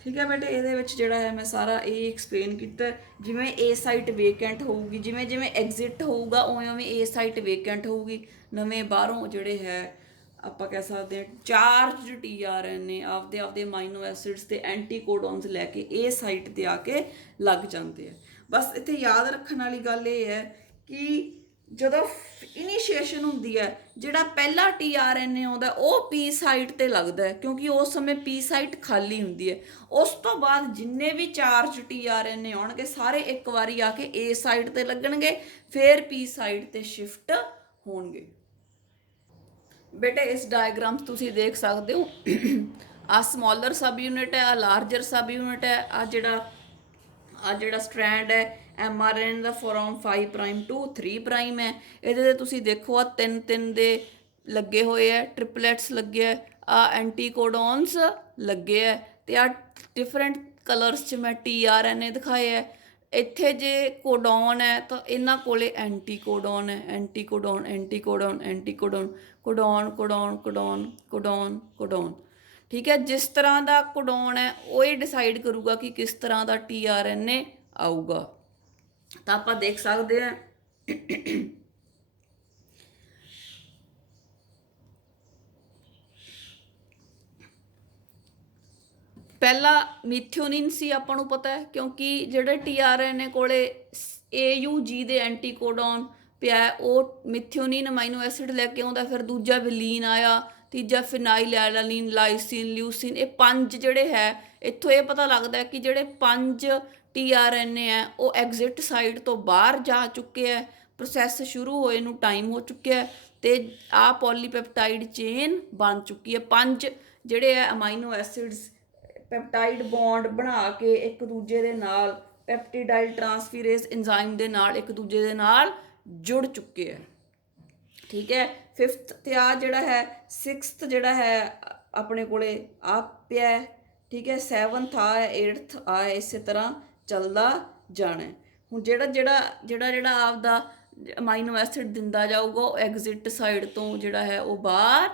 ਠੀਕ ਹੈ ਬੇਟੇ, ਇਹਦੇ ਵਿੱਚ ਜਿਹੜਾ ਹੈ ਮੈਂ ਸਾਰਾ ਇਹ ਐਕਸਪਲੇਨ ਕੀਤਾ। ਜਿਵੇਂ A ਸਾਈਟ ਵੇਕੈਂਟ ਹੋਊਗੀ, ਜਿਵੇਂ ਐਗਜ਼ਿਟ ਹੋਊਗਾ, ਉਵੇਂ A ਸਾਈਟ ਵੇਕੈਂਟ ਹੋਊਗੀ। ਨਵੇਂ ਬਾਹਰੋਂ ਜਿਹੜੇ ਹੈ ਆਪਾਂ ਕਹਿ ਸਕਦੇ ਹਾਂ ਚਾਰਜ TRNA ਆਪਦੇ ਅਮਾਈਨੋ ਐਸਿਡਸ ਤੇ ਐਂਟੀਕੋਡਨਸ ਲੈ ਕੇ A ਸਾਈਟ ਤੇ ਆ ਕੇ ਲੱਗ ਜਾਂਦੇ ਆ। ਬਸ ਇੱਥੇ ਯਾਦ ਰੱਖਣ ਵਾਲੀ ਗੱਲ ਇਹ ਹੈ ਕਿ ਜਦੋਂ ਇਨੀਸ਼ੀਏਸ਼ਨ ਹੁੰਦੀ ਹੈ, ਜਿਹੜਾ ਪਹਿਲਾ TRNA ਆਉਂਦਾ ਉਹ P ਸਾਈਟ ਤੇ ਲੱਗਦਾ ਹੈ, ਕਿਉਂਕਿ ਉਸ ਸਮੇਂ P ਸਾਈਟ ਖਾਲੀ ਹੁੰਦੀ ਹੈ। ਉਸ ਤੋਂ ਬਾਅਦ ਜਿੰਨੇ ਵੀ ਚਾਰਜ TRNA ਆਉਣਗੇ ਸਾਰੇ ਇੱਕ ਵਾਰੀ ਆ ਕੇ A ਸਾਈਟ ਤੇ ਲੱਗਣਗੇ, ਫਿਰ P ਸਾਈਟ ਤੇ ਸ਼ਿਫਟ ਹੋਣਗੇ। ਬੇਟੇ ਇਸ ਡਾਇਗਰਾਮ ਤੁਸੀਂ ਦੇਖ ਸਕਦੇ ਹੋ, ਆ ਸਮਾਲਰ ਸਬ ਯੂਨਿਟ ਹੈ, ਆ ਲਾਰਜਰ ਸਬ ਯੂਨਿਟ ਹੈ। ਆ ਜਿਹੜਾ ਸਟ੍ਰੈਂਡ ਹੈ mRNA ਦਾ ਫਰੋਮ 5 ਪ੍ਰਾਈਮ ਟੂ 3 ਪ੍ਰਾਈਮ ਹੈ। ਇਹਦੇ ਤੇ ਤੁਸੀਂ ਦੇਖੋ ਆ 3 ਦੇ ਲੱਗੇ ਹੋਏ ਹੈ, ਟ੍ਰਿਪਲੇਟਸ ਲੱਗੇ ਹੈ, ਆ ਐਂਟੀਕੋਡਨਸ ਲੱਗੇ ਹੈ ਤੇ ਆ ਡਿਫਰੈਂਟ ਕਲਰਸ 'ਚ ਮੈਂ TRNA ਦਿਖਾਏ ਹੈ। ਇੱਥੇ ਜੇ ਕੋਡਨ ਹੈ ਤਾਂ ਇਹਨਾਂ ਕੋਲੇ ਐਂਟੀਕੋਡਨ ਹੈ, ਕੋਡਨ। ਠੀਕ ਹੈ, ਜਿਸ ਤਰ੍ਹਾਂ ਦਾ ਕੋਡਨ ਹੈ ਉਹ ਹੀ ਡਿਸਾਈਡ ਕਰੂਗਾ ਕਿ ਕਿਸ ਤਰ੍ਹਾਂ ਦਾ TRNA ਆਊਗਾ। ਤਾਂ ਆਪਾਂ ਦੇਖ ਸਕਦੇ ਹਾਂ ਪਹਿਲਾ ਮਿਥਿਓਨਿਨ ਸੀ, ਆਪਾਂ ਨੂੰ ਪਤਾ ਹੈ, ਕਿਉਂਕਿ ਜਿਹੜੇ TRNA ਕੋਲੇ AUG ਦੇ ਐਂਟੀਕੋਡਨ ਪਿਆ ਉਹ ਮਿਥਿਓਨਿਨ ਅਮਾਈਨੋ ਐਸਿਡ ਲੈ ਕੇ ਆਉਂਦਾ। ਫਿਰ ਦੂਜਾ ਵਿਲੀਨ ਆਇਆ, ਤੀਜਾ ਫਿਨਾਈਲ ਐਲਾਨੀਨ, ਲਾਈਸਿਨ, ਲਿਊਸਿਨ। ਇਹ 5 ਜਿਹੜੇ ਹੈ, ਇੱਥੋਂ ਇਹ ਪਤਾ ਲੱਗਦਾ ਕਿ ਜਿਹੜੇ 5 TRNA ਹੈ ਉਹ ਐਗਜ਼ਿਟ ਸਾਈਡ ਤੋਂ ਬਾਹਰ ਜਾ ਚੁੱਕੇ ਹੈ, ਪ੍ਰੋਸੈਸ ਸ਼ੁਰੂ ਹੋਏ ਨੂੰ ਟਾਈਮ ਹੋ ਚੁੱਕਿਆ ਹੈ ਤੇ ਆਹ ਪੋਲੀਪੈਪਟਾਈਡ ਚੇਨ ਬਣ ਚੁੱਕੀ ਹੈ। 5 ਜਿਹੜੇ ਹੈ ਅਮਾਈਨੋ ਐਸਿਡਸ ਪੈਪਟਾਈਡ ਬੌਂਡ ਬਣਾ ਕੇ ਇੱਕ ਦੂਜੇ ਦੇ ਨਾਲ ਪੈਪਟੀਡਾਈਲ ਟਰਾਂਸਫੀਰੇਜ਼ ਐਂਜ਼ਾਈਮ ਦੇ ਨਾਲ ਇੱਕ ਦੂਜੇ ਦੇ ਨਾਲ ਜੁੜ ਚੁੱਕੇ ਹੈ। ਠੀਕ ਹੈ, 5th ਤੇ ਆ ਜਿਹੜਾ ਹੈ 6th ਜਿਹੜਾ ਹੈ ਆਪਣੇ ਕੋਲੇ ਆ ਪਿਆ ਹੈ। ਠੀਕ ਹੈ, 7th ਆ ਹੈ, 8th ਆ ਹੈ, ਇਸੇ ਤਰ੍ਹਾਂ ਚੱਲਦਾ ਜਾਣਾ। ਹੁਣ ਜਿਹੜਾ ਆਪਦਾ ਅਮਾਈਨੋ ਐਸਿਡ ਦਿੰਦਾ ਜਾਊਗਾ ਉਹ ਐਗਜ਼ਿਟ ਸਾਈਡ ਤੋਂ ਜਿਹੜਾ ਹੈ ਉਹ ਬਾਹਰ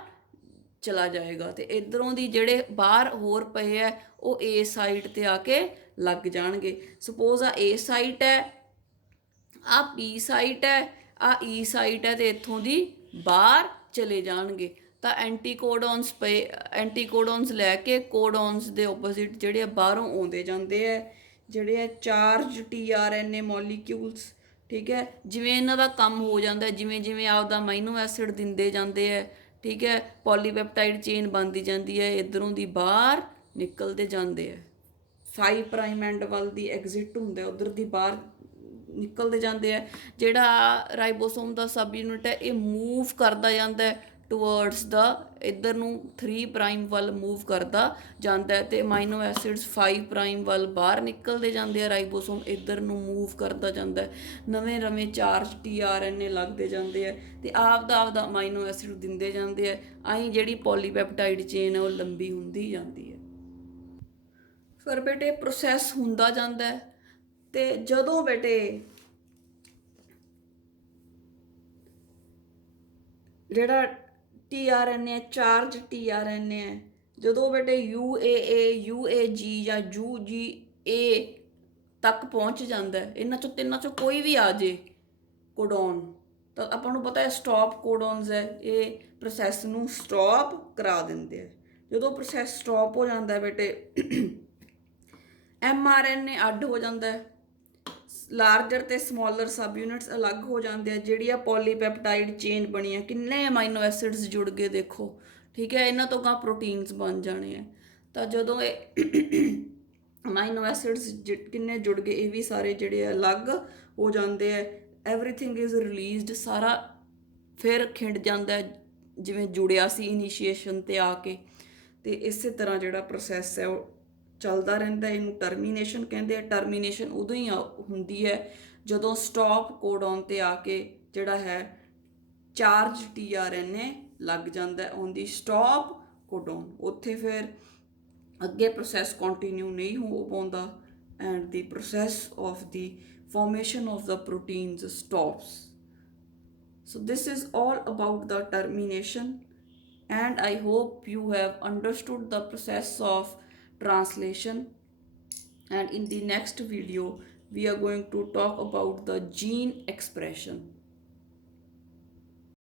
ਚਲਾ ਜਾਏਗਾ ਤੇ ਇਧਰੋਂ ਦੀ ਜਿਹੜੇ ਬਾਹਰ ਹੋਰ ਪਏ ਹੈ ਉਹ A ਸਾਈਡ ਤੇ ਆ ਕੇ ਲੱਗ ਜਾਣਗੇ। ਸਪੋਜ਼ ਆ A ਸਾਈਟ ਹੈ, ਆ B ਸਾਈਟ ਹੈ, ਆ E ਸਾਈਟ ਹੈ, ਤੇ ਇੱਥੋਂ ਦੀ ਬਾਹਰ ਚਲੇ ਜਾਣਗੇ। ਤਾਂ ਐਂਟੀਕੋਡੋਨਸ ਪਏ, ਐਂਟੀਕੋਡੋਨਸ ਲੈ ਕੇ ਕੋਡੋਨਸ ਦੇ ਆਪੋਜ਼ਿਟ ਜਿਹੜੇ ਆ ਬਾਹਰੋਂ ਆਉਂਦੇ ਜਾਂਦੇ ਆ, ਜਿਹੜੇ ਆ ਚਾਰਜ tRNA ਮੋਲੀਕਿਊਲਸ। ਠੀਕ ਹੈ, ਜਿਵੇਂ ਇਹਨਾਂ ਦਾ ਕੰਮ ਹੋ ਜਾਂਦਾ, ਜਿਵੇਂ ਜਿਵੇਂ ਆਪਦਾ ਅਮਾਈਨੋ ਐਸਿਡ ਦਿੰਦੇ ਜਾਂਦੇ ਹੈ, ਠੀਕ ਹੈ, ਪੋਲੀਪੈਪਟਾਈਡ ਚੇਨ ਬਣਦੀ ਜਾਂਦੀ ਹੈ, ਇੱਧਰੋਂ ਦੀ ਬਾਹਰ ਨਿਕਲਦੇ ਜਾਂਦੇ ਹੈ। 5 ਪ੍ਰਾਈਮ ਐਂਡ ਵੱਲ ਦੀ ਐਗਜ਼ਿਟ ਹੁੰਦਾ, ਉਧਰ ਦੀ ਬਾਹਰ ਨਿਕਲਦੇ ਜਾਂਦੇ ਆ। ਜਿਹੜਾ ਰਾਈਬੋਸੋਮ ਦਾ ਸਬ ਯੂਨਿਟ ਹੈ, ਇਹ ਮੂਵ ਕਰਦਾ ਜਾਂਦਾ ਹੈ ਟੂਵਰਡਸ ਦਾ, ਇੱਧਰ ਨੂੰ 3 ਪ੍ਰਾਈਮ ਵੱਲ ਮੂਵ ਕਰਦਾ ਜਾਂਦਾ ਹੈ, ਤੇ ਅਮਾਈਨੋ ਐਸਿਡਸ 5 ਪ੍ਰਾਈਮ ਵੱਲ ਬਾਹਰ ਨਿਕਲਦੇ ਜਾਂਦੇ ਆ। ਰਾਈਬੋਸੋਮ ਇੱਧਰ ਨੂੰ ਮੂਵ ਕਰਦਾ ਜਾਂਦਾ ਹੈ, ਨਵੇਂ ਨਵੇਂ ਚਾਰਜ tRNA ਲੱਗਦੇ ਜਾਂਦੇ ਆ, ਤੇ ਆਪਦਾ ਅਮਾਈਨੋ ਐਸਿਡ ਦਿੰਦੇ ਜਾਂਦੇ ਆ। ਆਈ ਜਿਹੜੀ ਪੋਲੀਪੈਪਟਾਈਡ ਚੇਨ ਹੈ ਉਹ ਲੰਬੀ ਹੁੰਦੀ ਜਾਂਦੀ ਹੈ। ਫਿਰ ਬੇਟੇ ਪ੍ਰੋਸੈਸ ਹੁੰਦਾ ਜਾਂਦਾ ਹੈ, ਤੇ ਜਦੋਂ ਬੇਟੇ ਜਿਹੜਾ tRNA ਚਾਰਜ tRNA ਹੈ, ਜਦੋਂ ਬੇਟੇ UAA UAG ਜਾਂ UGA ਤੱਕ ਪਹੁੰਚ ਜਾਂਦਾ, ਇਹਨਾਂ ਚੋਂ ਤਿੰਨਾਂ ਚੋਂ ਕੋਈ ਵੀ ਆ ਜੇ ਕੋਡੋਨ, ਤਾਂ ਆਪਾਂ ਨੂੰ ਪਤਾ ਹੈ ਸਟਾਪ ਕੋਡੋਨਸ ਹੈ, ਇਹ ਪ੍ਰੋਸੈਸ ਨੂੰ ਸਟਾਪ ਕਰਾ ਦਿੰਦੇ ਆ। ਜਦੋਂ ਪ੍ਰੋਸੈਸ ਸਟਾਪ ਹੋ ਜਾਂਦਾ ਬੇਟੇ, mRNA ਅੱਡ ਹੋ ਜਾਂਦਾ ਹੈ, ਲਾਰਜਰ ਤੇ ਸਮੋਲਰ ਸਬ ਯੂਨਿਟਸ ਅਲੱਗ ਹੋ ਜਾਂਦੇ ਆ। ਜਿਹੜੀ ਆ ਪੋਲੀਪੈਪਟਾਈਡ ਚੇਨ ਬਣੀ ਆ, ਕਿੰਨੇ ਅਮਾਈਨੋ ਐਸਿਡਸ ਜੁੜ ਗਏ ਦੇਖੋ। ਠੀਕ ਹੈ, ਇਹਨਾਂ ਤੋਂ ਗਾਂ ਪ੍ਰੋਟੀਨਸ ਬਣ ਜਾਣੇ ਆ। ਤਾਂ ਜਦੋਂ ਇਹ ਅਮਾਈਨੋ ਐਸਿਡਸ ਕਿੰਨੇ ਜੁੜ ਗਏ, ਇਹ ਵੀ ਸਾਰੇ ਜਿਹੜੇ ਅਲੱਗ ਹੋ ਜਾਂਦੇ ਆ। ਐਵਰੀਥਿੰਗ ਇਜ਼ ਰਿਲੀਜ਼ਡ, ਸਾਰਾ ਫਿਰ ਖਿੰਡ ਜਾਂਦਾ ਜਿਵੇਂ ਜੁੜਿਆ ਸੀ ਇਨੀਸ਼ੀਏਸ਼ਨ 'ਤੇ ਆ ਕੇ। ਅਤੇ ਇਸੇ ਤਰ੍ਹਾਂ ਜਿਹੜਾ ਪ੍ਰੋਸੈਸ ਹੈ ਉਹ ਚੱਲਦਾ ਰਹਿੰਦਾ। ਇਹਨੂੰ ਟਰਮੀਨੇਸ਼ਨ ਕਹਿੰਦੇ ਆ। ਟਰਮੀਨੇਸ਼ਨ ਉਦੋਂ ਹੀ ਹੁੰਦੀ ਹੈ ਜਦੋਂ ਸਟਾਪ ਕੋਡੋਨ 'ਤੇ ਆ ਕੇ ਜਿਹੜਾ ਹੈ ਚਾਰਜ tRNA ਲੱਗ ਜਾਂਦਾ ਔਨ ਦੀ ਸਟਾਪ ਕੋਡੋਨ। ਉੱਥੇ ਫਿਰ ਅੱਗੇ ਪ੍ਰੋਸੈਸ ਕੰਟੀਨਿਊ ਨਹੀਂ ਹੋ ਪਾਉਂਦਾ, and the process of the formation of the proteins stops. So this is all about the termination, and I hope you have understood the process of translation. And in the next video we are going to talk about the gene expression.